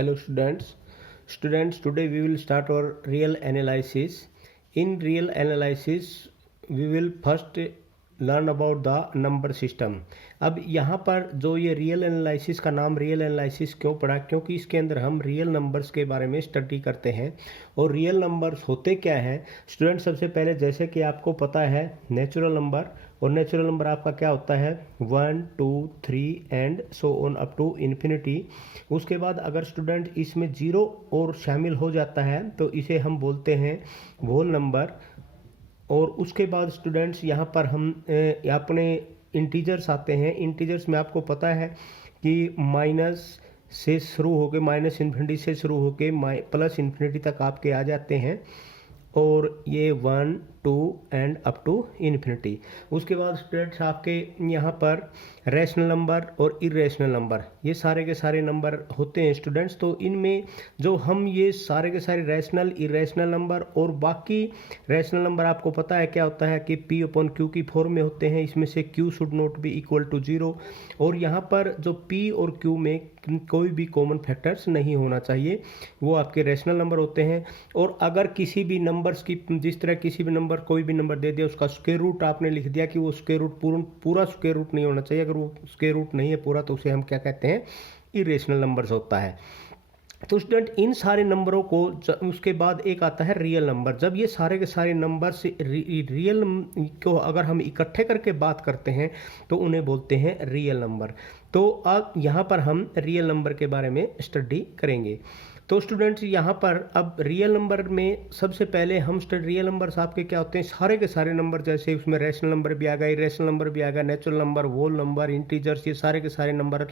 Hello students. Today we will start our real analysis. In real analysis, we will first learn about the number system. अब यहाँ पर जो ये real analysis का नाम real analysis क्यों पड़ा, क्योंकि इसके अंदर हम रियल नंबर्स के बारे में स्टडी करते हैं। और रियल नंबर्स होते क्या हैं स्टूडेंट, सबसे पहले जैसे कि आपको पता है नेचुरल नंबर, और नेचुरल नंबर आपका क्या होता है 1 2 3 and so on up to infinity. उसके बाद अगर स्टूडेंट इसमें जीरो और शामिल हो जाता है तो इसे हम बोलते हैं होल नंबर। और उसके बाद स्टूडेंट्स यहाँ पर हम अपने इंटीजर्स आते हैं। इंटीजर्स में आपको पता है कि माइनस से शुरू होके माइनस इन्फिनिटी से शुरू होके प्लस इन्फिनिटी तक आपके आ जाते हैं, और ये 1 2 एंड अप टू इन्फिनिटी। उसके बाद स्टूडेंट्स आपके यहाँ पर रैशनल नंबर और इरेशनल नंबर, ये सारे के सारे नंबर होते हैं स्टूडेंट्स। तो इनमें जो हम ये सारे के सारे रैशनल इरेशनल नंबर और बाकी रैशनल नंबर आपको पता है क्या होता है कि P अपॉन Q की फॉर्म में होते हैं। इसमें से Q should not be equal to 0, और यहाँ पर जो P और Q में कोई भी कॉमन फैक्टर्स नहीं होना चाहिए, वो आपके रैशनल नंबर होते हैं। और अगर किसी भी नंबर्स की जिस तरह किसी भी नंबर कोई भी नंबर दे दिया, उसका स्क्वायर रूट आपने लिख दिया कि वो स्क्वायर रूट पूरा स्क्वायर रूट नहीं होना चाहिए। अगर वो स्क्वायर रूट नहीं है पूरा तो उसे हम क्या कहते हैं, इरेशनल नंबर्स होता है। तो स्टूडेंट इन सारे नंबरों को उसके बाद एक आता है रियल नंबर। जब ये सारे के सारे नंबर से रियल को अगर हम इकट्ठे करके बात करते हैं तो उन्हें बोलते हैं रियल नंबर। तो अब यहाँ पर हम रियल नंबर के बारे में स्टडी करेंगे। तो स्टूडेंट्स यहाँ पर अब रियल नंबर में सबसे पहले हम रियल नंबर्स आपके क्या होते हैं, सारे के सारे नंबर, जैसे उसमें रैशनल नंबर भी आ गया, इरेशनल नंबर भी आ गया, natural number, whole number, integers, ये सारे के सारे नंबर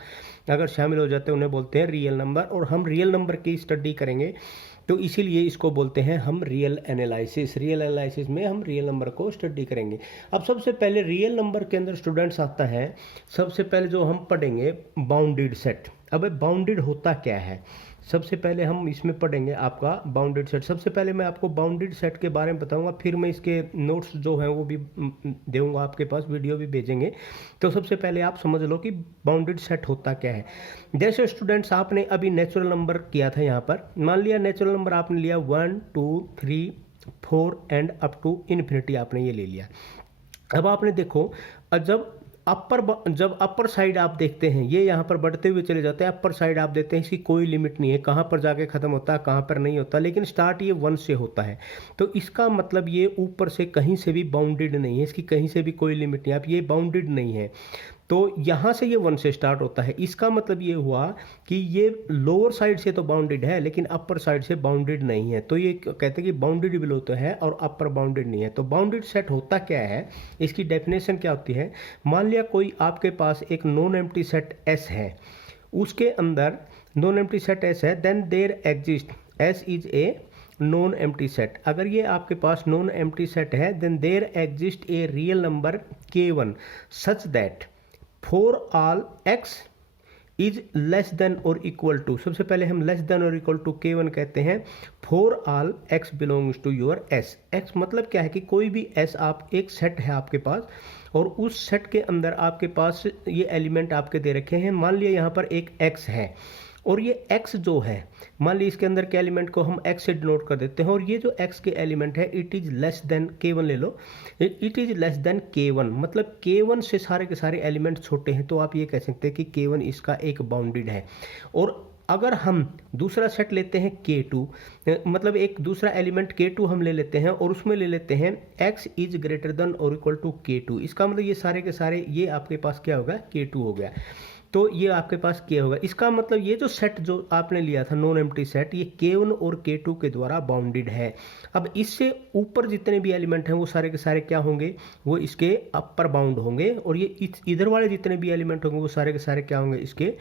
अगर शामिल हो जाते हैं उन्हें बोलते हैं रियल नंबर। और हम रियल नंबर की स्टडी करेंगे तो इसीलिए इसको बोलते हैं हम रियल एनालिसिस। रियल एनालिसिस में हम रियल नंबर को स्टडी करेंगे। अब सबसे पहले रियल नंबर के अंदर स्टूडेंट्स आता है, सबसे पहले जो हम पढ़ेंगे बाउंडेड सेट। अब बाउंडेड होता क्या है, सबसे पहले हम इसमें पढ़ेंगे आपका बाउंडेड सेट। सबसे पहले मैं आपको बाउंडेड सेट के बारे में बताऊंगा, फिर मैं इसके नोट्स जो हैं वो भी दूंगा आपके पास, वीडियो भी भेजेंगे। तो सबसे पहले आप समझ लो कि बाउंडेड सेट होता क्या है। जैसे स्टूडेंट्स आपने अभी नेचुरल नंबर किया था, यहाँ पर मान लिया नेचुरल नंबर आपने लिया 1 2 3 4 एंड अप टू इन्फिनिटी आपने ये ले लिया। अब आपने देखो जब अपर साइड आप देखते हैं ये यहाँ पर बढ़ते हुए चले जाते हैं, अपर साइड आप देखते हैं इसकी कोई लिमिट नहीं है, कहाँ पर जाके ख़त्म होता है कहाँ पर नहीं होता, लेकिन स्टार्ट ये 1 से होता है। तो इसका मतलब ये ऊपर से कहीं से भी बाउंडेड नहीं है, इसकी कहीं से भी कोई लिमिट नहीं है, अब ये बाउंडेड नहीं है। तो यहाँ से ये 1 से स्टार्ट होता है, इसका मतलब ये हुआ कि ये लोअर साइड से तो बाउंडेड है लेकिन अपर साइड से बाउंडेड नहीं है। तो ये कहते हैं कि बाउंडेड बिलो तो है और अपर बाउंडेड नहीं है। तो बाउंडेड सेट होता क्या है, इसकी डेफिनेशन क्या होती है। मान लिया कोई आपके पास एक नॉन एम्प्टी सेट S है, उसके अंदर नॉन एम्प्टी सेट S है, then there exist S is a non empty set. अगर ये आपके पास नॉन एम्प्टी सेट है then there exist a real number K1 such that for all x is less than और equal to, सबसे पहले हम लेस देन और इक्वल टू K1 कहते हैं, for all x belongs to your S। x मतलब क्या है कि कोई भी S आप एक सेट है आपके पास और उस सेट के अंदर आपके पास ये एलिमेंट आपके दे रखे हैं। मान लिया यहाँ पर एक x है और ये x जो है, मान ली इसके अंदर के एलिमेंट को हम x से डिनोट कर देते हैं, और ये जो x के एलिमेंट है it is less than K1 ले लो, it is less than K1 मतलब K1 से सारे के सारे एलिमेंट छोटे हैं। तो आप ये कह सकते हैं कि K1 इसका एक बाउंडेड है। और अगर हम दूसरा सेट लेते हैं K2, मतलब एक दूसरा एलिमेंट K2 हम ले लेते हैं और उसमें ले लेते हैं x इज ग्रेटर देन और इक्वल टू K2, इसका मतलब ये सारे के सारे ये आपके पास क्या होगा, K2 हो गया। तो ये आपके पास K होगा। इसका मतलब ये जो सेट जो आपने लिया था नॉन एम्प्टी सेट, ये K1 और K2 के द्वारा बाउंडेड है। अब इससे ऊपर जितने भी एलिमेंट हैं वो सारे के सारे क्या होंगे, वो इसके अपर बाउंड होंगे, और ये इधर वाले जितने भी एलिमेंट होंगे वो सारे के सारे क्या होंगे, इसके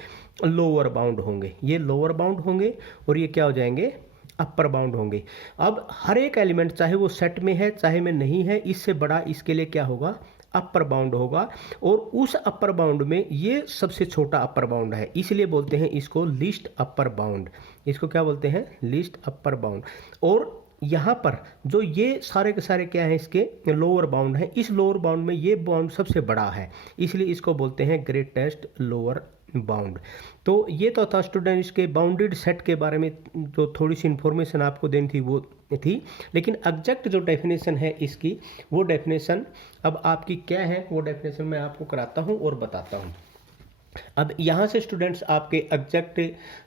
लोअर बाउंड होंगे। ये लोअर बाउंड होंगे और ये क्या हो जाएंगे, अपर बाउंड होंगे। अब हर एक एलिमेंट चाहे वो सेट में है चाहे में नहीं है, इससे बड़ा इसके लिए क्या होगा, अपर बाउंड होगा। और उस अपर बाउंड में ये सबसे छोटा अपर बाउंड है, इसलिए बोलते हैं इसको लीस्ट अपर बाउंड। इसको क्या बोलते हैं, लीस्ट अपर बाउंड। और यहाँ पर जो ये सारे के सारे क्या हैं, इसके लोअर बाउंड हैं। इस लोअर बाउंड में ये बाउंड सबसे बड़ा है, इसलिए इसको बोलते हैं ग्रेटेस्ट लोअर बाउंड। तो ये तो था स्टूडेंट इसके बाउंडेड सेट के बारे में जो थोड़ी सी इन्फॉर्मेशन आपको देनी थी वो थी, लेकिन एग्जैक्ट जो डेफिनेशन है इसकी, वो डेफिनेशन अब आपकी क्या है, वो डेफिनेशन मैं आपको कराता हूँ और बताता हूँ। अब यहाँ से स्टूडेंट्स आपके एग्जैक्ट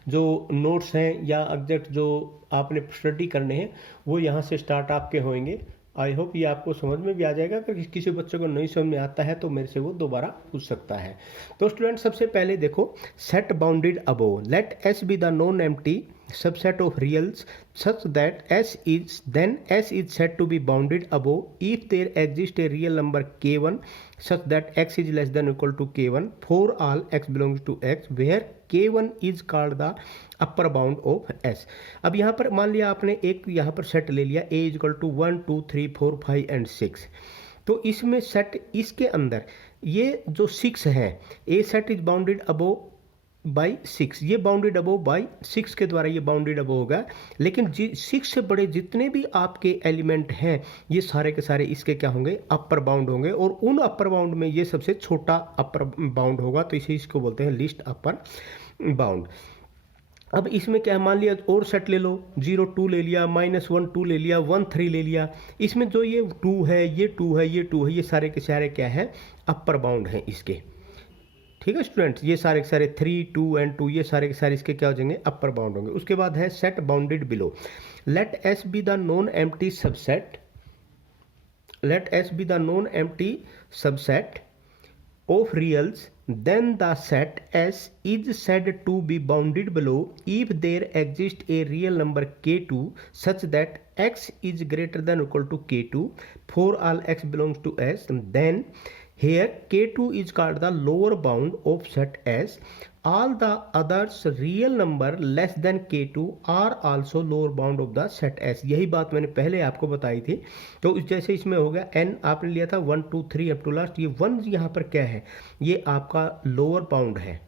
जो नोट्स हैं या एग्जैक्ट जो आपने स्टडी करने हैं वो यहाँ से स्टार्ट आपके होंगे। आई होप ये आपको समझ में भी आ जाएगा। अगर किसी बच्चे को नहीं समझ में आता है तो मेरे से वो दोबारा पूछ सकता है। तो स्टूडेंट सबसे पहले देखो, set bounded above, let S be the non empty subset of reals such that s is said to be bounded above if there exists a real number k1 such that x is less than or equal to k1 for all x belongs to x where k1 is called the upper bound of s। अब यहाँ पर मान लिया आपने एक यहाँ पर set ले लिया a is equal to 1 2 3 4 5 and 6। तो इसमें सेट, इसके अंदर ये जो 6 है, a set is bounded above by 6, ये बाउंडेड अबोव बाई 6 के द्वारा ये बाउंडेड अबोव होगा। लेकिन 6 से बड़े जितने भी आपके एलिमेंट हैं ये सारे के सारे इसके क्या होंगे, अपर बाउंड होंगे, और उन अपर बाउंड में ये सबसे छोटा अपर बाउंड होगा, तो इसे इसको बोलते हैं लीस्ट अपर बाउंड। अब इसमें क्या है, मान लिया और सेट ले लो, 0 2 ले लिया, -1 2 ले लिया, 1 3 ले लिया। इसमें जो ये 2 है, ये 2 है, ये 2 है, ये सारे के सारे क्या है, अपर बाउंड हैं इसके। ठीक है स्टूडेंट्स, ये सारे के सारे 3 2 एंड 2 ये सारे के सारे इसके क्या हो जाएंगे, अपर बाउंड होंगे। उसके बाद है set bounded below, let S be the non empty subset, let S be the non empty subset of reals, then the set S is said to be bounded below if there exists a real number k2 such that x is greater than or equal to k2 for all x belongs to S, then here k2 is called the lower bound of set S, all the others real number less than k2 are also lower bound of the set S। यही बात मैंने पहले आपको बताई थी। तो जैसे इसमें हो गया n आपने लिया था 1 2 3 अप टू लास्ट, ये 1 यहाँ पर क्या है, ये आपका लोअर बाउंड है।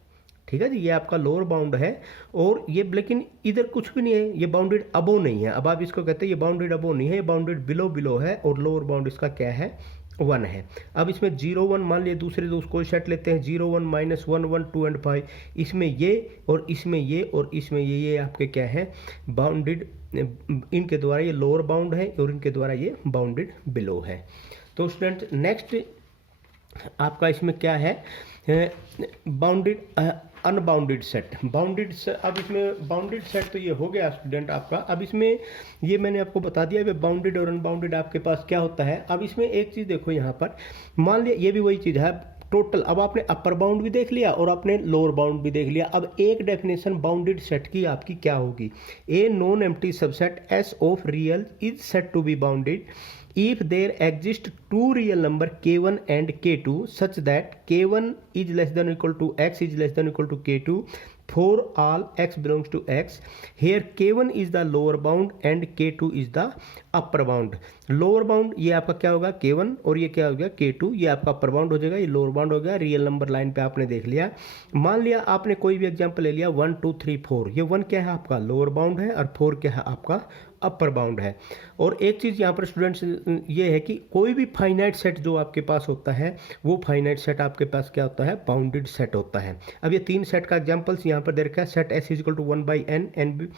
ठीक है जी, ये आपका लोअर बाउंड है, और ये लेकिन इधर कुछ भी नहीं है, ये बाउंडेड अबो नहीं है। अब आप इसको कहते हैं ये बाउंडेड अबो नहीं है, ये बाउंडेड बिलो बिलो है, और लोअर बाउंड इसका क्या है, 1 है। अब इसमें 0 1 मान लिए, दूसरे दोस्त कोई सेट लेते हैं 0 1 -1 1 2 एंड 5, इसमें ये और इसमें ये और इसमें ये आपके क्या है, बाउंडेड, इनके द्वारा ये लोअर बाउंड है और इनके द्वारा ये बाउंडेड बिलो है। तो स्टूडेंट नेक्स्ट आपका इसमें क्या है, बाउंडेड अनबाउंडेड सेट, बाउंडेड। अब इसमें बाउंडेड सेट तो ये हो गया स्टूडेंट आपका। अब इसमें ये मैंने आपको बता दिया कि बाउंडेड और अनबाउंडेड आपके पास क्या होता है। अब इसमें एक चीज़ देखो, यहाँ पर मान लिया ये भी वही चीज़ है टोटल। अब आपने अपर बाउंड भी देख लिया और आपने लोअर बाउंड भी देख लिया। अब एक डेफिनेशन बाउंडेड सेट की आपकी क्या होगी, a non empty subset S of real is set to be bounded if there exist two real number k1 and k2 such that k1 is less than or equal to x is less than or equal to k2 for all x belongs to x, here k1 is the lower bound and k2 is the upper bound। Lower bound ये आपका क्या होगा, k1, और ये क्या हो गया, k2, ये आपका अपर बाउंड हो जाएगा, ये लोअर बाउंड हो गया। रियल नंबर लाइन पे आपने देख लिया। मान लिया आपने कोई भी एग्जांपल ले लिया 1 2 3 4, ये 1 क्या है आपका लोअर बाउंड है और 4 क्या है आपका अपर बाउंड है। और एक चीज़ यहाँ पर स्टूडेंट्स ये है कि कोई भी फाइनाइट सेट जो आपके पास होता है वो फाइनाइट सेट आपके पास क्या होता है, बाउंडेड सेट होता है। अब ये 3 सेट का एग्जांपल्स यहाँ पर दे रखा है, set S is equal to 1/n n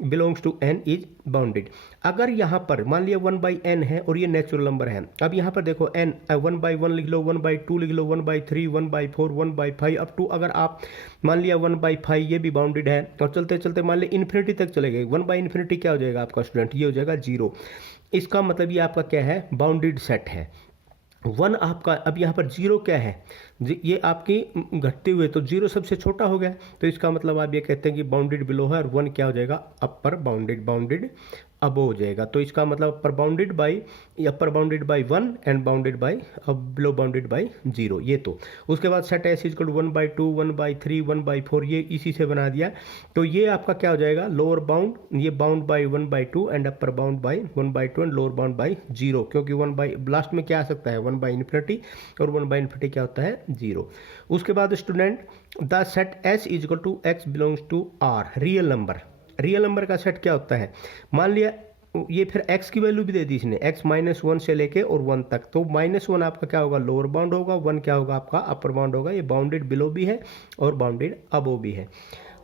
belongs to n is bounded. अगर यहाँ पर मान लिया 1/n है और ये नेचुरल नंबर है, अब यहाँ पर देखो n 1/1 लिख लो, 1/2 लिख लो, 1/3 1/4 1/5 अप टू, अगर आप मान लिया 1/5 ये भी बाउंडेड है, और चलते चलते मान लिया इन्फिनिटी तक चले गए, 1/∞ क्या हो जाएगा आपका स्टूडेंट, ये हो जाएगा 0। इसका मतलब ये आपका क्या है, बाउंडेड सेट है। 1 आपका, अब यहाँ पर 0 क्या है, ये आपकी घटते हुए, तो 0 सबसे छोटा हो गया, तो इसका मतलब आप ये कहते हैं कि बाउंडेड बिलो है, और 1 क्या हो जाएगा, अपर बाउंडेड, बाउंडेड अबो हो जाएगा। तो इसका मतलब upper bounded by 1 and bounded by below bounded by 0, ये तो। उसके बाद सेट एस इक्वल 1/2 1/3 1/4, ये इसी से बना दिया। तो ये आपका क्या हो जाएगा, लोअर बाउंड, ये bound by 1/2 and upper bound by 1/2 and lower bound by 0, क्योंकि 1 लास्ट में क्या आ सकता है, 1/∞, और 1/∞ क्या होता है, 0। उसके बाद student the set S is equal to x belongs to R, real number. Real number का सेट क्या होता है, मान लिया ये फिर x की वैल्यू भी दे दी इसने, x -1 से लेके और 1 तक। तो -1 आपका क्या होगा, लोअर बाउंड होगा, 1 क्या होगा आपका अपर बाउंड होगा। ये बाउंडेड बिलो भी है और बाउंडेड अबोव भी है।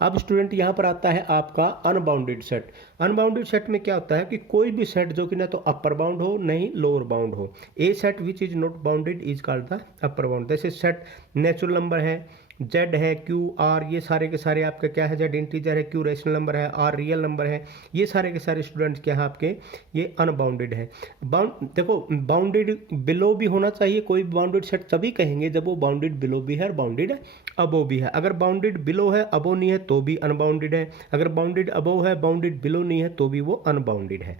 अब स्टूडेंट यहाँ पर आता है आपका अनबाउंडेड सेट। अनबाउंडेड सेट में क्या होता है कि कोई भी सेट जो कि ना तो अपर बाउंड हो नहीं लोअर बाउंड हो। A set which is not bounded is called the upper bound. जैसे सेट नेचुरल नंबर है, जेड है, क्यू आर, ये सारे के सारे आपका क्या है, जेड इंटीजर है, क्यू रेशनल नंबर है, आर रियल नंबर है, ये सारे के सारे स्टूडेंट्स क्या है आपके, ये अनबाउंडेड है। देखो बाउंडेड बिलो भी होना चाहिए, कोई बाउंडेड सेट तभी कहेंगे जब वो बाउंडेड बिलो भी है और बाउंडेड अबो भी है। अगर बाउंडेड बिलो है अबो नहीं है तो भी अनबाउंडेड है, अगर बाउंडेड अबो है बाउंडेड बिलो नहीं है तो भी वो अनबाउंडेड है।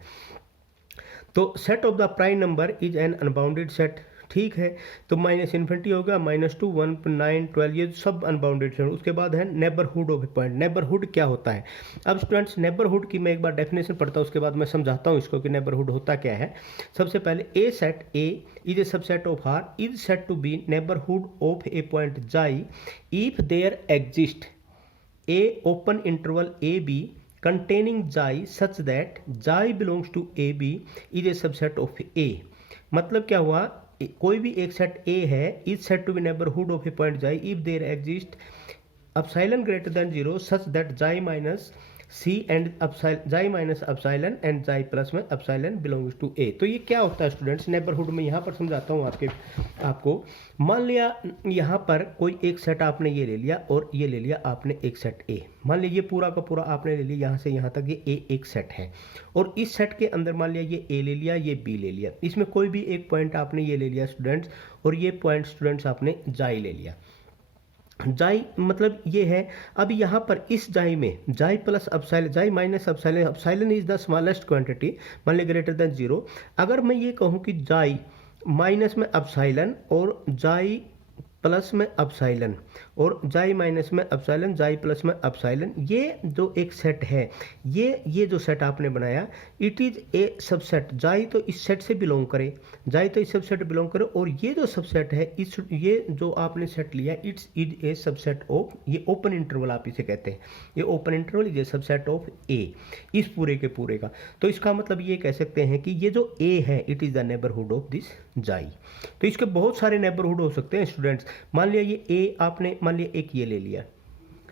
तो set of the prime number is an unbounded set, ठीक है। तो -∞ हो गया, -2, 1, 9, 12, ये सब अनबाउंडेड सेट। उसके बाद है neighbourhood of a point. Neighbourhood क्या होता है, अब स्टूडेंट्स नेबरहुड की मैं एक बार डेफिनेशन पढ़ता हूँ, उसके बाद मैं समझाता हूँ इसको कि नेबरहुड होता क्या है। सबसे पहले a set A is a subset of R is set to be neighbourhood of a point xi if there exist a open interval a b containing xi such that xi belongs to AB is a subset of A। मतलब क्या हुआ, कोई भी एक set A है, is set to be neighbourhood of a point xi if there exist epsilon greater than 0 such that xi minus c and xi minus epsilon and xi plus में epsilon belongs to A. तो ये क्या होता है students neighbourhood में, यहाँ पर समझाता हूँ आपको। मान लिया यहाँ पर कोई एक सेट आपने ये ले लिया और ये ले लिया आपने एक सेट ए। मान लिया ये पूरा का पूरा आपने ले लिया यहाँ से यहाँ तक, ये ए एक सेट है और इस सेट के अंदर मान लिया ये ए ले लिया, ये बी ले लिया, इसमें कोई भी एक पॉइंट आपने ये ले लिया स्टूडेंट्स, और ये पॉइंट स्टूडेंट्स आपने जाई ले लिया। जाई मतलब ये है, अब यहाँ पर इस जाई में जाई प्लस अपसाइलन, जाई minus epsilon, epsilon is the smallest quantity मान ली ग्रेटर देन 0। अगर मैं ये कहूँ कि जाई माइनस में अपसाइलन और जाई प्लस में अपसाइलन और जाई माइनस में अपसाइलन, जाई प्लस में अपसाइलन, ये जो एक सेट है, ये जो सेट आपने बनाया इट इज ए सबसेट। जाई तो इस सेट से बिलोंग करे, जाई तो इस सबसेट बिलोंग करे, और ये जो सबसेट है इस ये जो आपने सेट लिया it's is a subset of, ये ओपन इंटरवल आप इसे कहते हैं, ये open interval is a subset of A, इस पूरे के पूरे का। तो इसका मतलब ये कह सकते हैं कि ये जो ए है it is the neighbourhood of this जाई। तो इसके बहुत सारे नेबरहुड हो सकते हैं स्टूडेंट्स। मान लिया ये ए आपने मान लिया एक ये ले लिया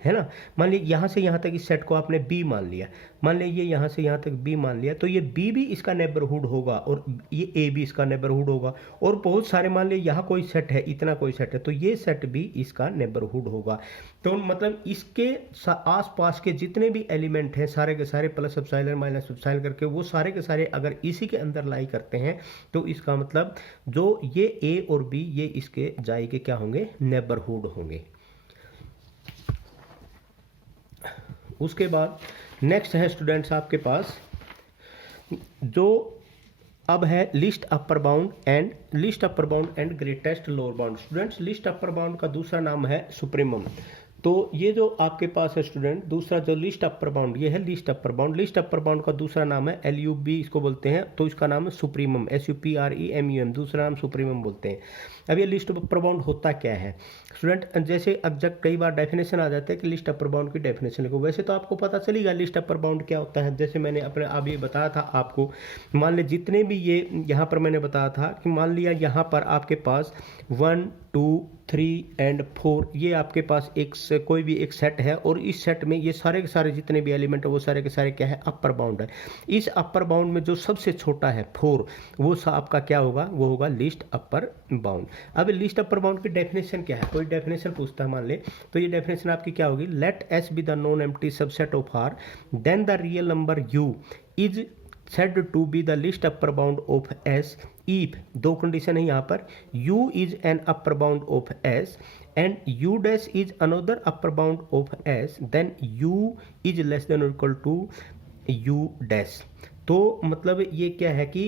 है ना, मान लिया यहाँ से यहाँ तक इस सेट को आपने बी मान लिया, मान लिया ये यहाँ से यहाँ तक बी मान लिया, तो ये बी भी इसका नेबरहुड होगा और ये ए भी इसका नेबरहुड होगा, और बहुत सारे मान लिया यहाँ कोई सेट है, इतना कोई सेट है, तो ये सेट भी इसका नेबरहुड होगा। तो मतलब इसके आसपास के जितने भी एलिमेंट हैं सारे के सारे प्लस एप्सिलॉन माइनस एप्सिलॉन करके वो सारे के सारे अगर इसी के अंदर लाई करते हैं तो इसका मतलब जो ये ए और बी ये इसके जाई के क्या होंगे, नेबरहुड होंगे। उसके बाद नेक्स्ट है स्टूडेंट्स आपके पास जो अब है list upper bound and greatest lower bound. Students list upper bound का दूसरा नाम है सुप्रीमम। तो ये जो आपके पास है स्टूडेंट दूसरा जो लिस्ट अपर बाउंड, ये है list upper bound. List upper bound का दूसरा नाम है LUB इसको बोलते हैं, तो इसका नाम है सुप्रीमम, SUPREMUM, दूसरा नाम सुप्रीमम बोलते हैं। अब ये लिस्ट अपर बाउंड होता क्या है स्टूडेंट, जैसे अब जब कई बार डेफिनेशन आ जाता है कि लिस्ट अपर बाउंड की डेफिनेशन लिखो, वैसे तो आपको पता चलेगा लिस्ट अपर बाउंड क्या होता है। जैसे मैंने अपने अभी बताया था आपको, मान ली जितने भी ये यहाँ पर मैंने बताया था कि मान लिया यहाँ पर आपके पास 1 2 3 एंड 4 ये आपके पास एक से कोई भी एक सेट है, और इस सेट में ये सारे के सारे जितने भी एलिमेंट है वो सारे के सारे क्या है, अपर बाउंड है। इस अपर बाउंड में जो सबसे छोटा है 4 वो आपका क्या होगा, वो होगा लिस्ट अपर बाउंड। अब लिस्ट अपर बाउंड की डेफिनेशन क्या है, कोई डेफिनेशन पूछता है मान ले, तो ये डेफिनेशन आपकी क्या होगी, let S be the non empty subset of R then the real number U is said to be the least upper bound of S if, दो कंडीशन है यहाँ पर, U is an upper bound of S and U dash is another upper bound of S, then U is less than or equal to U dash। तो मतलब ये क्या है कि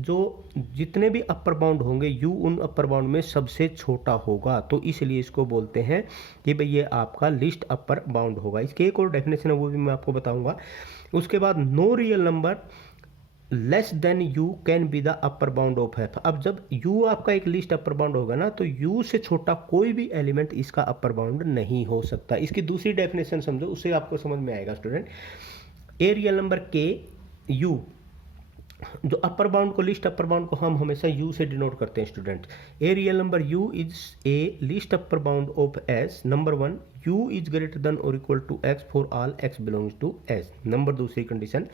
जो जितने भी अपर बाउंड होंगे U उन अपर बाउंड में सबसे छोटा होगा, तो इसलिए इसको बोलते हैं कि भाई ये आपका लिस्ट अपर बाउंड होगा। इसके एक और डेफिनेशन है वो भी मैं आपको बताऊंगा। उसके बाद no real number less than U can be the upper bound of F। अब जब U आपका एक लिस्ट अपर बाउंड होगा ना, तो U से छोटा कोई भी एलिमेंट इसका अपर बाउंड नहीं हो सकता। इसकी दूसरी डेफिनेशन समझो, उससे आपको समझ में आएगा student. A real number K U जो अपर बाउंड को, लिस्ट अपर बाउंड को हम हमेशा u से डिनोट करते हैं student. A real number u is a least upper bound of s। Number 1, u is greater than और equal to x for all x belongs to s। Number दूसरी condition,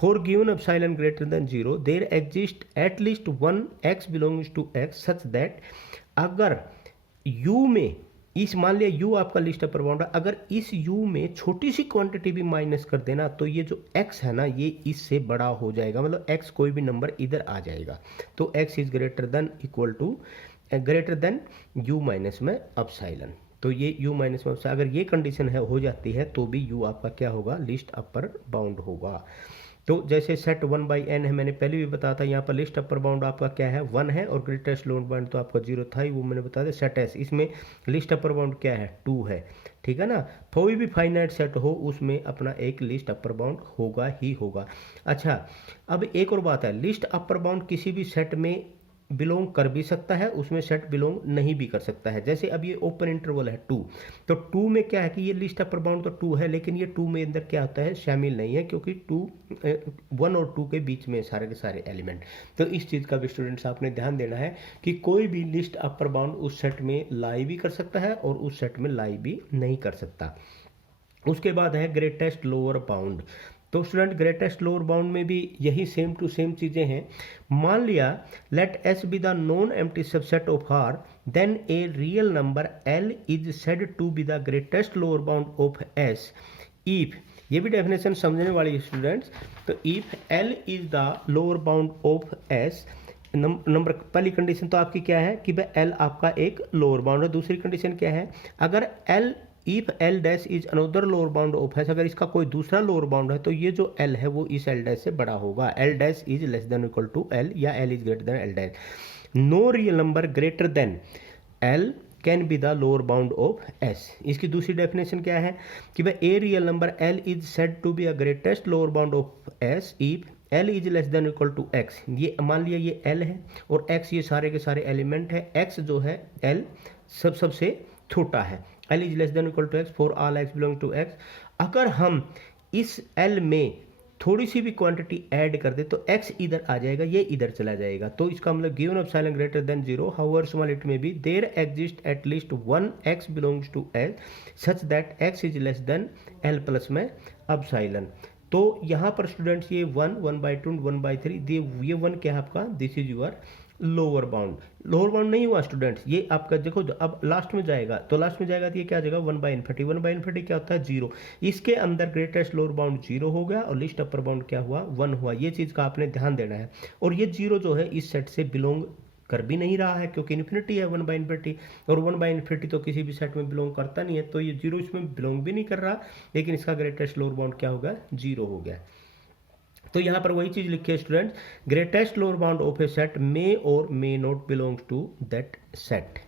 for given epsilon greater than 0 there exist at least one x belongs to x such that, अगर u में इस, मान लिया u आपका list upper bound है, अगर इस u में छोटी सी क्वांटिटी भी माइनस कर देना तो ये जो x है ना ये इससे बड़ा हो जाएगा, मतलब x कोई भी नंबर इधर आ जाएगा। तो x is greater than equal to greater than u minus में एप्सिलॉन। तो ये u माइनस में एप्सिलॉन, अगर ये कंडीशन है हो जाती है तो भी u आपका क्या होगा, लिस्ट अपर बाउंड होगा। तो जैसे सेट 1/n है, मैंने पहले भी बताया था, यहाँ पर लिस्ट अपर बाउंड आपका क्या है 1 है, और ग्रेटेस्ट लोअर बाउंड तो आपका 0 था ही, वो मैंने बताया था। सेट एस, इसमें लिस्ट अपर बाउंड क्या है 2 है, ठीक है ना। कोई भी फाइनाइट सेट हो उसमें अपना एक लिस्ट अपर बाउंड होगा ही होगा। अच्छा, अब एक और बात है, लिस्ट अपर बाउंड किसी भी सेट में बिलोंग कर भी सकता है, उसमें सेट बिलोंग नहीं भी कर सकता है। जैसे अब ये ओपन इंटरवल है 2, तो 2 में क्या है कि ये लिस्ट अपर बाउंड तो 2 है, लेकिन ये 2 में अंदर क्या होता है, शामिल नहीं है, क्योंकि 1 और 2 के बीच में सारे के सारे एलिमेंट। तो इस चीज़ का भी स्टूडेंट्स आपने ध्यान देना है कि कोई भी लिस्ट अपर बाउंड उस सेट में लाई भी कर सकता है और उस सेट में लाई भी नहीं कर सकता। उसके बाद है ग्रेटेस्ट लोअर बाउंड। तो स्टूडेंट ग्रेटेस्ट लोअर बाउंड में भी यही सेम टू सेम चीज़ें हैं। मान लिया let S be the non empty subset of R, then a real number L is said to be the greatest lower bound of S if, ये भी definition समझने वाली है स्टूडेंट्स। तो if L is the lower bound of S, number पहली condition तो आपकी क्या है कि भाई एल आपका एक लोअर बाउंड है। दूसरी कंडीशन क्या है, अगर L, if L dash is another lower bound of S, अगर इसका कोई दूसरा लोअर बाउंड है तो ये जो एल है वो इस एल डैश से बड़ा होगा। L dash is less than equal to L, या L is greater than L dash. No real number greater than L can be the lower bound of S. इसकी दूसरी डेफिनेशन क्या है कि भाई a real number L is said to be a greatest lower bound of S if L is less than equal to x. ये मान लिया ये एल है और एक्स ये सारे के सारे एलिमेंट है, एक्स जो है एल सबसे छोटा है, L is less than equal to x for all x belong to x. अगर हम इस एल में थोड़ी सी भी क्वांटिटी ऐड कर दे तो x इधर आ जाएगा, ये इधर चला जाएगा। तो इसका मतलब given epsilon greater than 0 however small it may be there exist at least one x belongs to L such that x is less than L plus में एप्सिलॉन। तो यहाँ पर स्टूडेंट्स ये 1, 1/2, 1/3, ये 1 क्या है आपका, this is your lower bound. Lower bound नहीं हुआ स्टूडेंट्स, ये आपका देखो अब लास्ट में जाएगा, तो लास्ट में जाएगा तो ये क्या आ जाएगा 1/∞। 1/∞ क्या होता है 0, इसके अंदर ग्रेटेस्ट लोअर बाउंड 0 हो गया और लिस्ट अपर बाउंड क्या हुआ 1 हुआ। ये चीज़ का आपने ध्यान देना है। और ये 0 जो है इस सेट से बिलोंग कर भी नहीं रहा है क्योंकि इन्फिनिटी है 1/∞, और 1/∞ तो किसी भी सेट में बिलोंग करता नहीं है, तो ये 0 इसमें बिलोंग भी नहीं कर रहा, लेकिन इसका ग्रेटेस्ट लोअर बाउंड क्या होगा 0 हो गया। तो यहाँ पर वही चीज लिखी है student, greatest lower bound of a set may और may not belong to that set.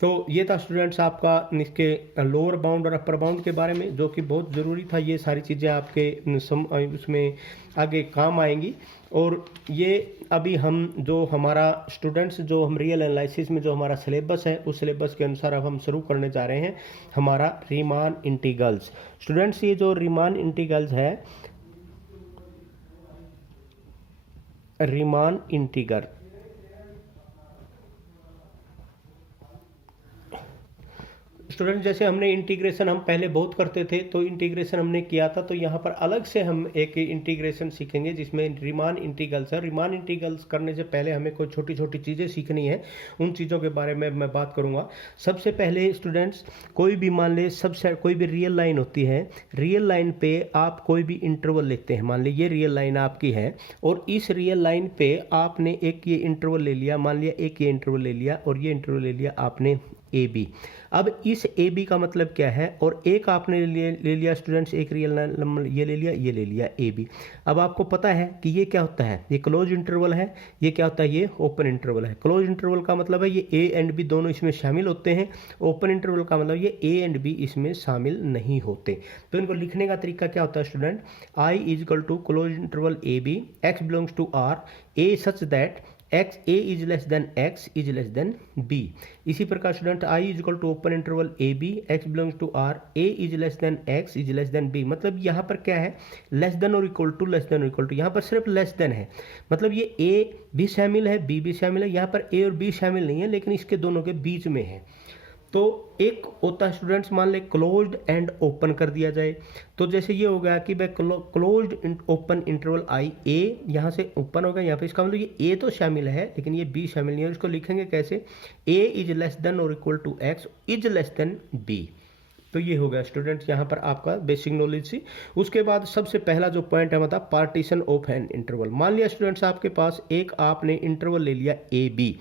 तो ये था स्टूडेंट्स आपका इसके लोअर बाउंड और अपर बाउंड के बारे में, जो कि बहुत ज़रूरी था। ये सारी चीज़ें आपके उसमें आगे काम आएंगी। और ये अभी हम जो हमारा स्टूडेंट्स जो हम रियल एनालिसिस में जो हमारा सिलेबस है उस सिलेबस के अनुसार अब हम शुरू करने जा रहे हैं हमारा रीमान इंटीग्रल्स। स्टूडेंट्स ये जो रीमान इंटीग्रल्स है, रीमान इंटीग्रल, स्टूडेंट जैसे हमने इंटीग्रेशन हम पहले बहुत करते थे, तो इंटीग्रेशन हमने किया था, तो यहाँ पर अलग से हम एक इंटीग्रेशन सीखेंगे जिसमें रीमान इंटीग्रल्स है। रीमान इंटीग्रल्स करने से पहले हमें कोई छोटी छोटी चीज़ें सीखनी है, उन चीज़ों के बारे में मैं बात करूँगा। सबसे पहले स्टूडेंट्स कोई भी मान ले सबसे कोई भी रियल लाइन होती है, रियल लाइन पे आप कोई भी इंटरवल लेते हैं, मान ली ये रियल लाइन आपकी है और इस रियल लाइन पे आपने एक ये इंटरवल ले लिया, मान लिया एक ये इंटरवल ले लिया और ये इंटरवल ले लिया आपने ए बी। अब इस ए बी का मतलब क्या है, और एक आपने ले लिया स्टूडेंट्स एक रियल नंबर, ये ले लिया ये ले लिया ए बी। अब आपको पता है कि ये क्या होता है, ये क्लोज इंटरवल है, ये क्या होता है ये ओपन इंटरवल है। क्लोज इंटरवल का मतलब है ये ए एंड बी दोनों इसमें शामिल होते हैं, ओपन इंटरवल का मतलब ये ए एंड बी इसमें शामिल नहीं होते। तो इनको लिखने का तरीका क्या होता है student, I is equal to closed interval a b, x belongs to R, a such that x a is less than x is less than b. इसी प्रकार student I is equal to open interval a b x belongs to R a is less than x is less than b. मतलब यहाँ पर क्या है, less than और equal to, less than और equal to, यहाँ पर सिर्फ लेस देन है, मतलब ये ए भी शामिल है बी भी शामिल है, यहाँ पर ए और बी शामिल नहीं है लेकिन इसके दोनों के बीच में है। तो एक होता है स्टूडेंट्स, मान ले क्लोज्ड एंड ओपन कर दिया जाए, तो जैसे ये हो गया कि भाई क्लोज्ड ओपन इंटरवल आई ए, यहाँ से ओपन हो गया, यहाँ पे इसका मतलब ये ए तो शामिल है लेकिन ये बी शामिल नहीं है। इसको लिखेंगे कैसे, ए इज लेस देन और equal to x is less than b. तो ये हो गया स्टूडेंट्स यहाँ पर आपका बेसिक नॉलेज सी। उसके बाद सबसे पहला जो पॉइंट है मतलब पार्टीशन ऑफ एन इंटरवल। मान लिया स्टूडेंट्स आपके पास एक आपने इंटरवल ले लिया ए बी,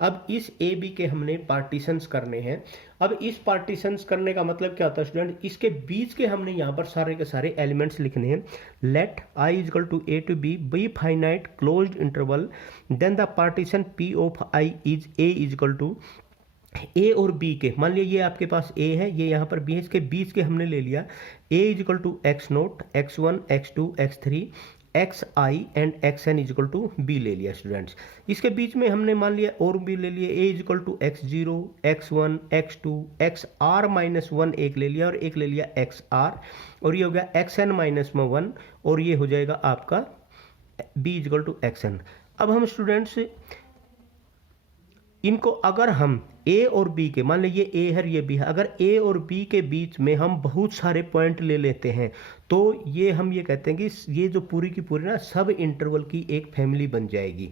अब इस ए बी के हमने पार्टीशंस करने हैं। अब इस पार्टीशंस करने का मतलब क्या होता है स्टूडेंट, इसके बीच के हमने यहाँ पर सारे के सारे एलिमेंट्स लिखने हैं। Let I is equal to A to B finite closed interval, then the partition P of I is A is equal to A और बी के, मान लिया ये आपके पास ए है, ये यहाँ पर बी है, इसके बीच के हमने ले लिया A is equal to x naught x one x two X three X I and X N is equal to B ले लिया स्टूडेंट्स। इसके बीच में हमने मान लिया और बी ले लिया, A is equal to X zero x one x two x are minus one एक ले लिया और एक ले लिया एक्स आर, और ये हो गया एक्स एन माइनस में वन, और ये हो जाएगा आपका b is equal to x n. अब हम स्टूडेंट्स इनको अगर हम ए और बी के, मान लीजिए ए है ये बी है, अगर ए और बी के बीच में हम बहुत सारे पॉइंट ले लेते हैं तो ये हम ये कहते हैं कि ये जो पूरी की पूरी ना सब इंटरवल की एक फैमिली बन जाएगी।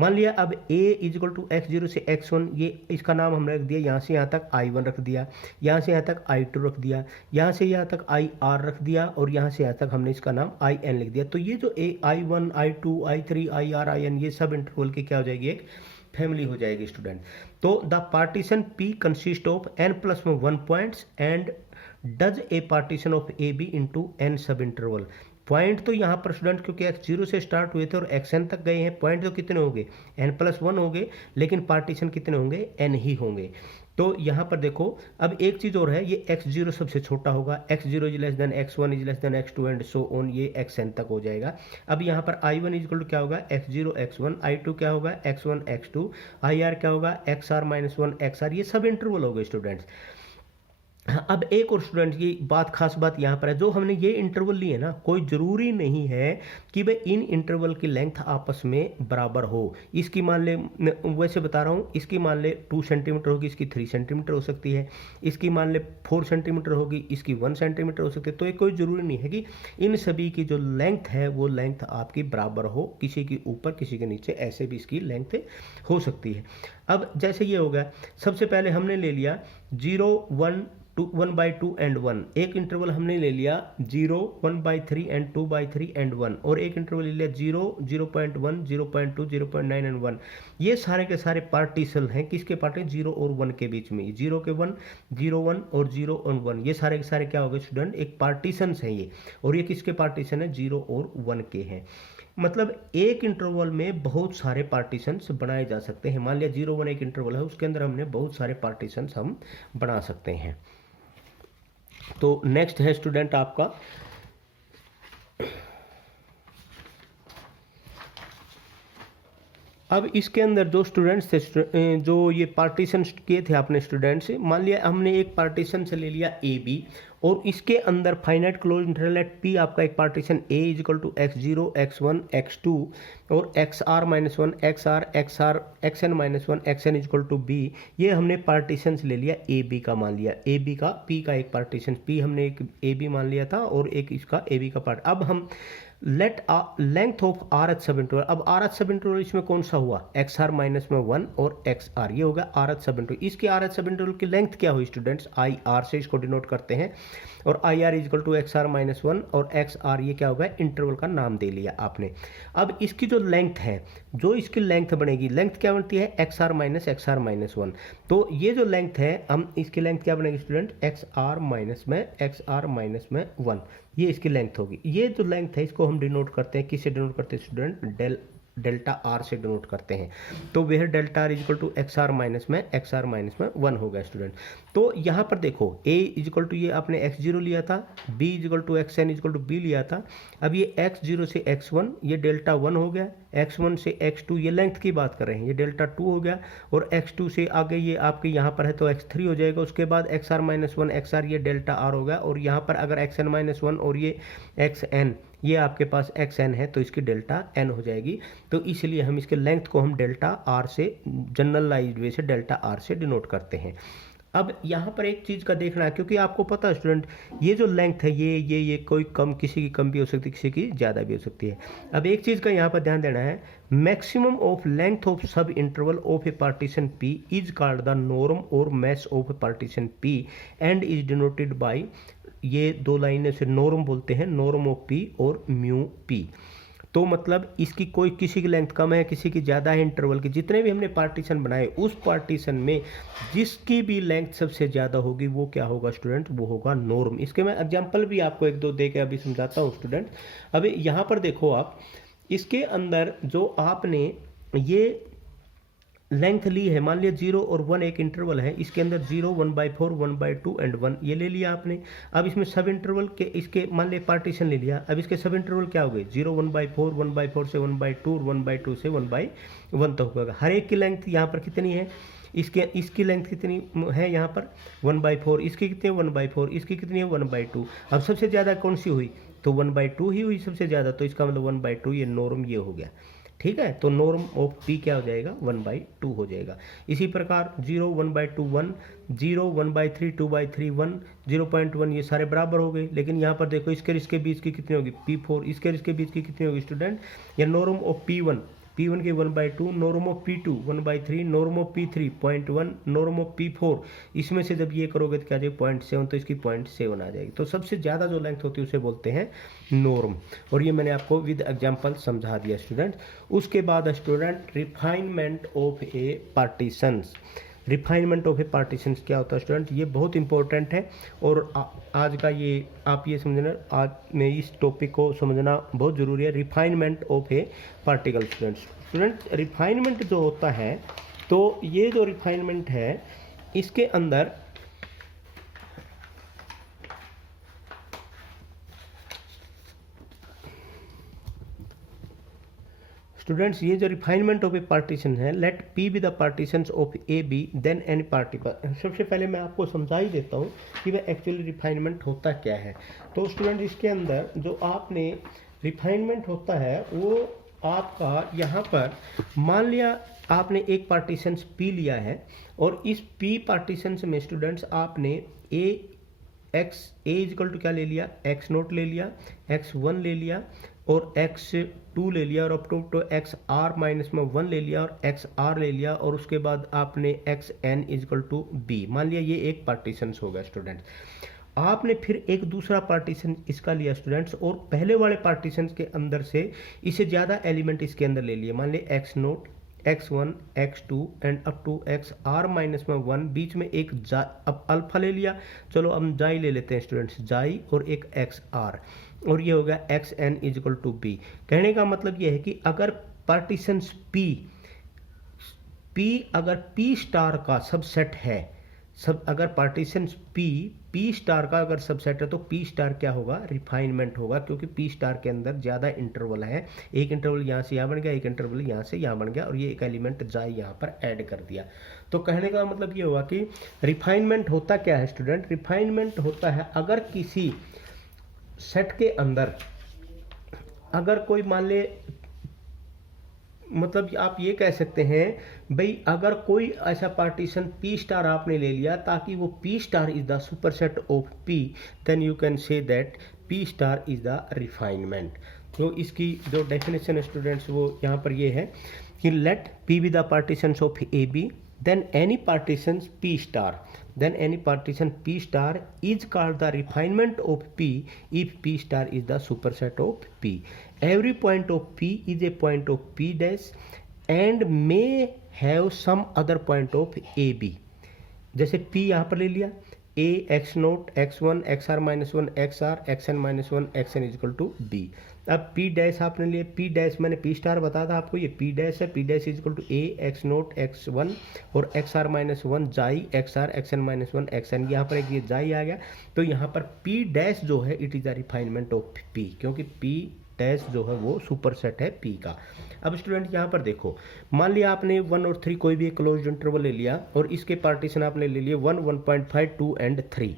मान लिया अब A is equal to X zero से एक्स वन, ये इसका नाम हमने रख दिया, यहाँ से यहाँ तक आई वन रख दिया, यहाँ से यहाँ तक आई टू रख दिया, यहाँ से यहाँ तक आई आर रख दिया, और यहाँ से यहाँ तक हमने इसका नाम आई एन लिख दिया। तो ये जो A I one I two I three I R I N, ये सब इंटरवल की क्या हो जाएगी, एक फैमिली हो जाएगी स्टूडेंट। तो the partition P consist of n plus में 1 points and does a partition of a b into n subinterval. Point तो यहाँ पर स्टूडेंट क्योंकि एक्स जीरो से स्टार्ट हुए थे और एक्स एन तक गए हैं, पॉइंट तो कितने होंगे n प्लस वन होंगे, लेकिन पार्टीशन कितने होंगे n ही होंगे। तो यहाँ पर देखो अब एक चीज़ और है, ये एक्स जीरो सबसे छोटा होगा, x zero is less than x one is less than x two and so on, ये एक्स एन तक हो जाएगा। अब यहाँ पर I one is equal to क्या होगा, x zero x one, I two क्या होगा x one x two, I r क्या होगा x are minus one x r, ये सब इंटरवल हो गए स्टूडेंट्स। अब एक और स्टूडेंट ये बात खास बात यहाँ पर है, जो हमने ये इंटरवल लिए ना, कोई ज़रूरी नहीं है कि भाई इन इंटरवल की लेंथ आपस में बराबर हो। इसकी मान ले, वैसे बता रहा हूँ, इसकी मान ले 2 सेंटीमीटर होगी, इसकी 3 सेंटीमीटर हो सकती है, इसकी मान ले 4 सेंटीमीटर होगी, इसकी 1 सेंटीमीटर हो सकती है। तो ये कोई ज़रूरी नहीं है कि इन सभी की जो लेंथ है वो लेंथ आपकी बराबर हो, किसी की ऊपर किसी के नीचे, ऐसे भी इसकी लेंथ हो सकती है। अब जैसे ये हो गया, सबसे पहले हमने ले लिया 0 1 2 1 बाई 2 एंड 1, एक इंटरवल हमने ले लिया 0 1 बाई 3 एंड 2 बाई 3 एंड 1, और एक इंटरवल ले लिया 0 0.1 0.2 0.9 एंड 1। ये सारे के सारे पार्टीशन हैं, किसके पार्ट है 0 और 1 के बीच में, 0 के 1 0 1 और 0 और 1, ये सारे के सारे क्या हो गए स्टूडेंट, एक पार्टीशन हैं ये, और ये किसके पार्टीशन है 0 और 1 के हैं। मतलब एक इंटरवल में बहुत सारे पार्टीशंस बनाए जा सकते हैं। मान लिया 0 1 एक इंटरवल है, उसके अंदर हमने बहुत सारे पार्टीशंस हम बना सकते हैं। तो नेक्स्ट है स्टूडेंट आपका अब इसके अंदर जो स्टूडेंट्स थे, जो ये पार्टीशन किए थे आपने स्टूडेंट्स, मान लिया हमने एक पार्टीशन से ले लिया ए बी, और इसके अंदर finite close interval at P आपका एक partition A is equal to X zero x one x two और x are minus one x are x N minus one x N is equal to B. ये हमने partition ले लिया A B का, मान लिया ए बी का P का एक पार्टीशन, पी हमने एक ए बी मान लिया था और एक इसका ए बी का पार्ट। अब हम late length of R H सब इंटरवल, अब आर एच सब इंटरवल इसमें कौन सा हुआ एक्स आर माइनस में 1 और एक्स आर, ये होगा आर एच सब इंटरवल। इसकी आर एच सब इंटरवल की लेंथ क्या हुई स्टूडेंट्स, आई आर से इसको डिनोट करते हैं, और I r is equal to x are minus one और एक्स आर, ये क्या होगा इंटरवल का नाम दे लिया आपने। अब इसकी जो लेंथ है, जो इसकी लेंथ बनेगी, लेंथ क्या बनती है एक्स आर माइनस वन। तो ये जो लेंथ है, हम इसकी लेंथ क्या बनेगी स्टूडेंट एक्स आर माइनस में 1, ये इसकी लेंथ होगी। ये जो लेंथ है इसको हम डिनोट करते हैं, किससे डिनोट करते हैं स्टूडेंट, डेल डेल्टा आर से डिनोट करते हैं। तो वह delta r is equal to x are minus में 1 होगा स्टूडेंट। तो यहाँ पर देखो a इजक्वल टू ये आपने x0 लिया था, b is equal to xn is equal to b लिया था। अब ये x0 से x1 ये डेल्टा 1 हो गया, x1 से x2 ये लेंथ की बात कर रहे हैं, ये डेल्टा 2 हो गया, और x2 से आगे ये आपके यहाँ पर है तो x3 हो जाएगा। उसके बाद xr माइनस 1 xr ये डेल्टा r हो गया, और यहाँ पर अगर xn माइनस 1 और ये xn ये आपके पास xn है तो इसकी डेल्टा n हो जाएगी। तो इसलिए हम इसके लेंथ को हम डेल्टा r से जनरलाइज्ड वे से डेल्टा r से डिनोट करते हैं। अब यहाँ पर एक चीज़ का देखना है, क्योंकि आपको पता है स्टूडेंट ये जो लेंथ है ये कोई कम, किसी की कम भी हो सकती है, किसी की ज़्यादा भी हो सकती है। अब एक चीज़ का यहाँ पर ध्यान देना है, maximum of length of subinterval of a partition P is called the norm और mesh of a partition P and is denoted by, ये दो लाइनें से नॉर्म बोलते हैं, नॉर्म ऑफ P और म्यू P। तो मतलब इसकी कोई किसी की लेंथ कम है, किसी की ज़्यादा है, इंटरवल की जितने भी हमने पार्टीशन बनाए उस पार्टीशन में जिसकी भी लेंथ सबसे ज़्यादा होगी वो क्या होगा स्टूडेंट, वो होगा नॉर्म। इसके मैं एग्जांपल भी आपको एक दो दे के अभी समझाता हूँ स्टूडेंट। अभी यहाँ पर देखो आप, इसके अंदर जो आपने ये लेंथ ली है, मान लिया 0 और 1 एक इंटरवल है, इसके अंदर 0, 1/4, 1/2 एंड 1 ये ले लिया आपने। अब इसमें सब इंटरवल के इसके मान लिया पार्टीशन ले लिया। अब इसके सब इंटरवल क्या हो गए, 0, 1/4, 1/4 से 1/2, 1/2 से 1/1 तक होगा। हर एक की लेंथ यहाँ पर कितनी है, इसकी लेंथ कितनी है यहाँ पर 1/4, इसकी कितनी है 1/4, इसकी कितनी है 1/2। अब सबसे ज़्यादा कौन सी हुई, तो 1/2 ही हुई सबसे ज़्यादा, तो इसका मतलब 1/2 ये नॉर्म ये हो गया। ठीक है, तो नॉर्म ऑफ P क्या हो जाएगा, 1/2 हो जाएगा। इसी प्रकार 0, 1/2 1, 0, 1/3, 2/3 1, 0.1 ये सारे बराबर हो गए। लेकिन यहाँ पर देखो इसके बीच की कितनी होगी P4, इसके बीच की कितनी होगी स्टूडेंट, या नॉर्म ऑफ P1 की 1/2, norm of P2 1/3, norm of P3 0.1, norm of P4, इसमें से जब ये करोगे तो क्या जाएगा 0.7, तो इसकी 0.7 आ जाएगी। तो सबसे ज़्यादा जो लेंथ होती है उसे बोलते हैं नॉर्म, और ये मैंने आपको विद एग्जांपल समझा दिया स्टूडेंट। उसके बाद student refinement of A partitions. Refinement of A partitions क्या होता है स्टूडेंट, ये बहुत इंपॉर्टेंट है, और आज का ये आप ये समझना, आज में इस टॉपिक को समझना बहुत ज़रूरी है। Refinement of A particle student refinement जो होता है, तो ये जो रिफाइनमेंट है इसके अंदर स्टूडेंट्स ये जो रिफाइनमेंट ऑफ ए पार्टीशन है, let P be the partitions of a b then any particle. सबसे पहले मैं आपको समझा ही देता हूँ कि वह एक्चुअली रिफाइनमेंट होता क्या है। तो स्टूडेंट इसके अंदर जो आपने रिफाइनमेंट होता है वो आपका यहाँ पर मान लिया आपने एक पार्टीशंस P लिया है, और इस P पार्टीशंस में स्टूडेंट्स आपने ए इक्वल टू क्या ले लिया, x0 ले लिया, x1 ले लिया और x2 ले लिया, और अप टू xr माइनस में 1 ले लिया और xr ले लिया, और उसके बाद आपने xn इक्वल टू b मान लिया। ये एक पार्टीशन हो गया स्टूडेंट्स। आपने फिर एक दूसरा पार्टीशन इसका लिया स्टूडेंट्स, और पहले वाले पार्टीशन के अंदर से इससे ज़्यादा एलिमेंट इसके अंदर ले लिए, मान लिया x0, x1, x2 and up to xr minus में 1, बीच में एक अब अल्फा ले लिया। चलो अब जाई ले लेते हैं स्टूडेंट्स, जाई और एक xr, और ये हो गया xn इक्वल टू b। कहने का मतलब ये है कि अगर पार्टीशन P अगर P स्टार का सबसेट है, अगर पार्टीशन P स्टार का अगर सबसेट है तो P स्टार क्या होगा, रिफाइनमेंट होगा, क्योंकि P स्टार के अंदर ज़्यादा इंटरवल है। एक इंटरवल यहाँ से यहाँ बन गया, एक इंटरवल यहाँ से यहाँ बन गया, और ये एक एलिमेंट जाई यहाँ पर ऐड कर दिया। तो कहने का मतलब ये हुआ कि रिफाइनमेंट होता क्या है स्टूडेंट, रिफाइनमेंट होता है अगर किसी सेट के अंदर अगर कोई मान ले, मतलब आप ये कह सकते हैं भाई अगर कोई ऐसा पार्टीशन P स्टार आपने ले लिया ताकि वो P star is the superset of P, then you can say that P star is the refinement. तो इसकी जो डेफिनेशन है स्टूडेंट्स वो यहाँ पर ये है कि let P be the partitions of a b then any partitions P star, then any partition P star is called the refinement of P if P star is the superset of P. Every point of P is a point of P dash and may have some other point of AB. जैसे P यहाँ पर ले लिया, A X naught x one x are minus one x are x N minus one x N is equal to B. अब P dash आपने लिए, P dash मैंने P star बताया था आपको, ये पी डैश है, P dash is equal to A X naught x one और एक्स आर माइनस वन जाई X are x N minus one x N. यहाँ पर एक ये जाई आ गया, तो यहाँ पर पी डैश जो है it is a refinement of P, क्योंकि पी डैश जो है वो सुपरसेट है पी का। अब स्टूडेंट यहाँ पर देखो, मान लिया आपने 1 और 3 कोई भी एक क्लोज्ड इंटरवल ले लिया और इसके पार्टीशन आपने ले लिए 1, 1.5, 2 एंड 3,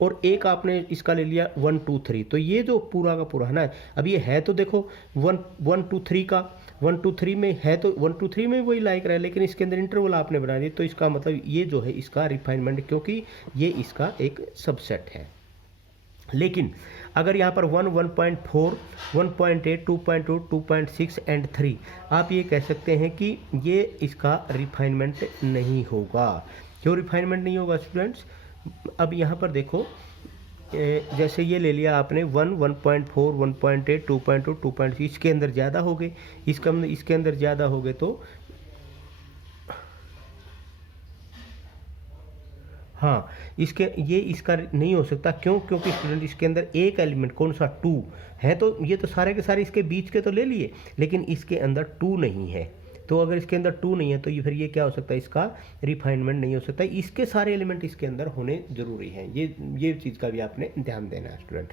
और एक आपने इसका ले लिया 1, 2, 3। तो ये जो पूरा का पूरा है ना, अब ये है तो देखो 1, 2, 3 का 1, 2, 3 में है, तो 1, 2, 3 में वही लाइक रहा है, लेकिन इसके अंदर इंटरवल आपने बना दिया, तो इसका मतलब ये जो है इसका रिफाइनमेंट, क्योंकि ये इसका एक सबसेट है। लेकिन अगर यहाँ पर 1, 1.4, 1.8, 2.2, 2.6 एंड 3, आप ये कह सकते हैं कि ये इसका रिफाइनमेंट नहीं होगा। क्यों रिफाइनमेंट नहीं होगा स्टूडेंट्स? अब यहाँ पर देखो, जैसे ये ले लिया आपने 1, 1.4, 1.8, 2.2, 2.6, इसके अंदर ज़्यादा हो गए, इसके अंदर ज़्यादा हो गए, तो हाँ इसका नहीं हो सकता। क्यों? क्योंकि स्टूडेंट इसके अंदर एक एलिमेंट कौन सा 2 है, तो ये तो सारे के सारे इसके बीच के तो ले लिए, लेकिन इसके अंदर 2 नहीं है। तो अगर इसके अंदर 2 नहीं है तो ये फिर ये क्या हो सकता है, इसका रिफाइनमेंट नहीं हो सकता। इसके सारे एलिमेंट इसके अंदर होने जरूरी हैं, ये चीज़ का भी आपने ध्यान देना है स्टूडेंट।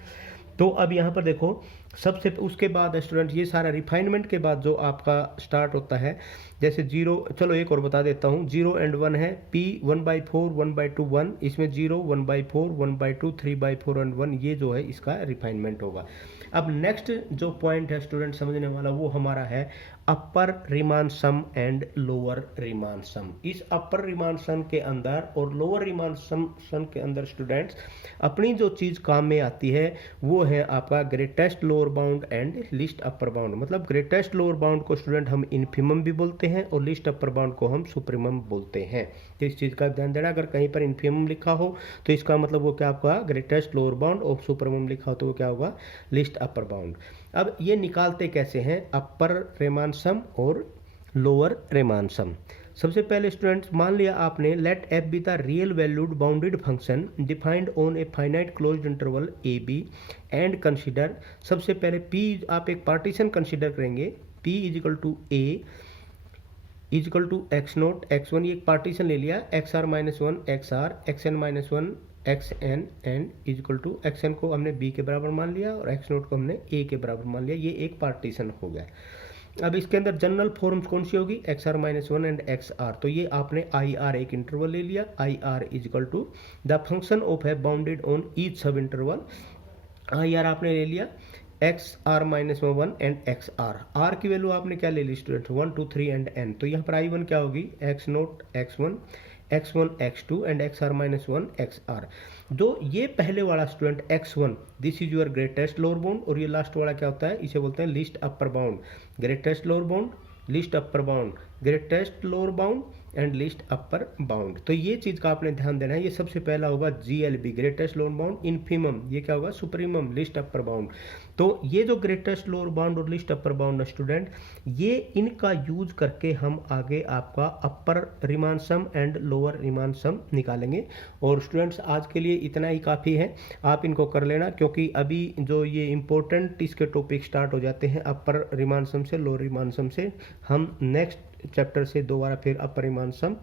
तो अब यहाँ पर देखो, सबसे उसके बाद स्टूडेंट ये सारा रिफाइनमेंट के बाद जो आपका स्टार्ट होता है, जैसे 0, चलो एक और बता देता हूँ, 0 एंड 1 है, P 1/4, 1/2, 1, इसमें 0, 1/4, 1/2, 3/4 एंड 1, ये जो है इसका रिफाइनमेंट होगा। अब नेक्स्ट जो पॉइंट है स्टूडेंट समझने वाला, वो हमारा है upper Riemann sum and lower Riemann sum. इस अपर रिमान सम के अंदर और लोअर रिमान सम के अंदर स्टूडेंट्स अपनी जो चीज़ काम में आती है वो है आपका greatest lower bound and list upper bound. मतलब ग्रेटेस्ट लोअर बाउंड को स्टूडेंट हम इन्फिमम भी बोलते हैं और लिस्ट अपर बाउंड को हम सुप्रीमम बोलते हैं। तो इस चीज़ का ध्यान देना, अगर कहीं पर इन्फिमम लिखा हो तो इसका मतलब वो क्या आपका ग्रेटेस्ट लोअर बाउंड, और सुप्रीमम लिखा हो तो वो क्या होगा, लिस्ट अपर बाउंड। अब ये निकालते कैसे हैं, अपर रिमान सम और लोअर रिमान सम। सबसे पहले स्टूडेंट्स मान लिया आपने, let f be the real valued bounded function defined on a finite closed interval a b and consider. सबसे पहले पी आप एक पार्टीशन कंसीडर करेंगे, P is equal to a is equal to x naught x one, ये एक partition ले लिया, x are minus one x are x N minus one x n and is equal to x n को हमने B के बराबर मान लिया और एक्स नोट को हमने ए के बराबर मान लिया। ये एक पार्टीशन हो गया। अब इसके अंदर जनरल फॉर्म्स कौन सी होगी, X are minus one and x R. तो ये आपने आई आर एक इंटरवल ले लिया, I R is equal to the function of है bounded on each subinterval. I R आपने ले लिया x are minus one and x R. R की वैल्यू आपने क्या ले ली स्टूडेंट, 1, 2, 3 एंड एन। तो यहाँ पर आई वन क्या होगी, x naught x one x2 and x are minus one x r. जो ये पहले वाला student x1 this is your greatest lower bound, और ये लास्ट वाला क्या होता है, इसे बोलते हैं list upper bound. Greatest lower bound, list upper bound, greatest lower bound and list upper bound. तो ये चीज़ का आपने ध्यान देना है। ये सबसे पहला होगा GLB greatest lower bound, infimum ये क्या होगा, सुप्रीमम लिस्ट अपर बाउंड। तो ये जो ग्रेटेस्ट लोअर बाउंड और लिस्ट अपर बाउंड स्टूडेंट, ये इनका यूज करके हम आगे आपका upper Riemann sum and lower Riemann sum निकालेंगे। और स्टूडेंट्स आज के लिए इतना ही काफ़ी है, आप इनको कर लेना, क्योंकि अभी जो ये इंपॉर्टेंट इसके टॉपिक स्टार्ट हो जाते हैं अपर रिमान सम से, लोअर रिमान सम से। हम नेक्स्ट चैप्टर से दोबारा फिर अपर रिमान सम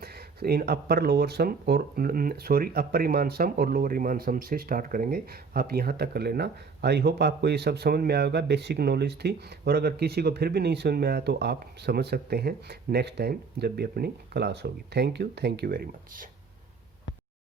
इन अपर लोअर सम और अपर रिमान सम और लोअर रिमान सम से स्टार्ट करेंगे। आप यहाँ तक कर लेना। आई होप आपको ये सब समझ में आएगा, बेसिक नॉलेज थी। और अगर किसी को फिर भी नहीं समझ में आया तो आप समझ सकते हैं नेक्स्ट टाइम जब भी अपनी क्लास होगी। Thank you very much.